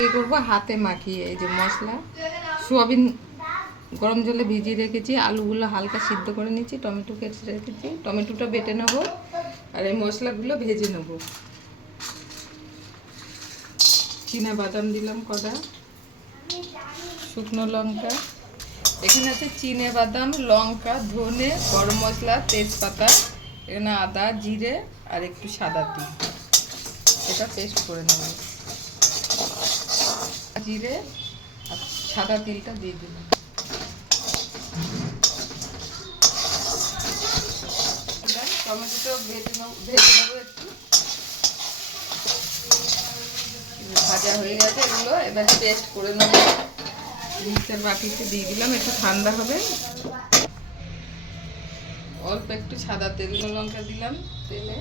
করবো হাতে মাখিয়ে। এই যে মশলা, সোয়াবিন গরম জলে ভিজিয়ে রেখেছি, আলুগুলো হালকা সিদ্ধ করে নিচ্ছি, টমেটো কেটে রেখেছি, টমেটোটা বেটে নেবো, আর এই মশলাগুলো ভেজে নেবো। চীনা বাদাম দিলাম কটা, শুকনো লঙ্কা, এখানে আছে চীনা বাদাম, লঙ্কা, ধনে, গরম মশলা, তেজপাতা, এখানে আদা, জিরে আর একটু সাদা তিল, এটা পেস্ট করে নেব। জিরে আর সাদা তিলটা দিয়ে দিলাম। টমেটোটা ভেজে নেবো একটু, ভাজা হয়ে গেছে এগুলো, এবার পেস্ট করে নেবো। মিক্সার বাটিতে দিয়ে দিলাম, একটু ঠান্ডা হবে। অল্প একটু সাদা তেল, লঙ্কা দিলাম তেলে,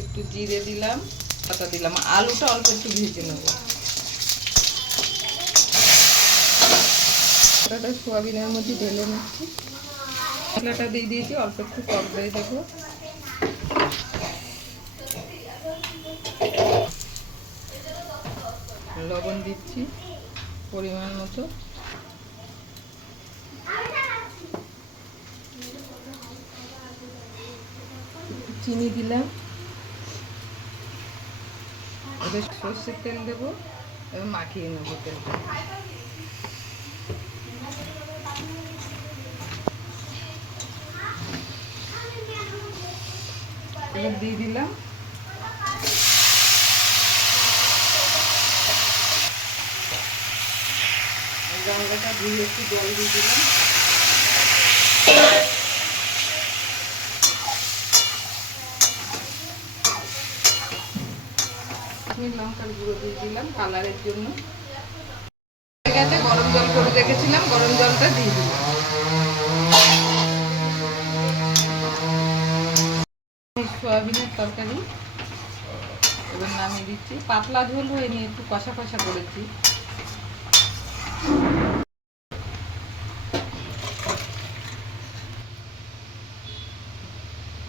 একটু জিরে দিলাম, পাতা দিলাম, আলুটা অল্প একটু ভেজে নেব। মশলাটা সোয়াবিনের মধ্যে ঢেলে নিচ্ছি, মশলাটা দিয়ে দিয়েছি, অল্প একটু টক দই দেবো, লবণ দিচ্ছি পরিমাণ মতো, চিনি দিলাম, এবার সর্ষের তেল দেবো, এবার মাখিয়ে নেবো তেলটা। এবার দিয়ে দিলাম লঙ্কাটা ধুয়ে একটু জল দিয়ে দিলাম, লঙ্কার গুঁড়ো দিয়ে দিলাম কালারের জন্য। গরম জল করে রেখেছিলাম, গরম জলটা দিয়ে দিলাম। সয়াবিনের তরকারি এবার নামিয়ে দিচ্ছি, পাতলা ঝোল হয়নি, একটু কষা কষা করেছি।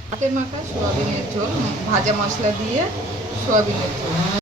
হাতে মাখা সোয়াবিনের ঝোল, ভাজা মশলা দিয়ে সোয়াবিনের ঝোল।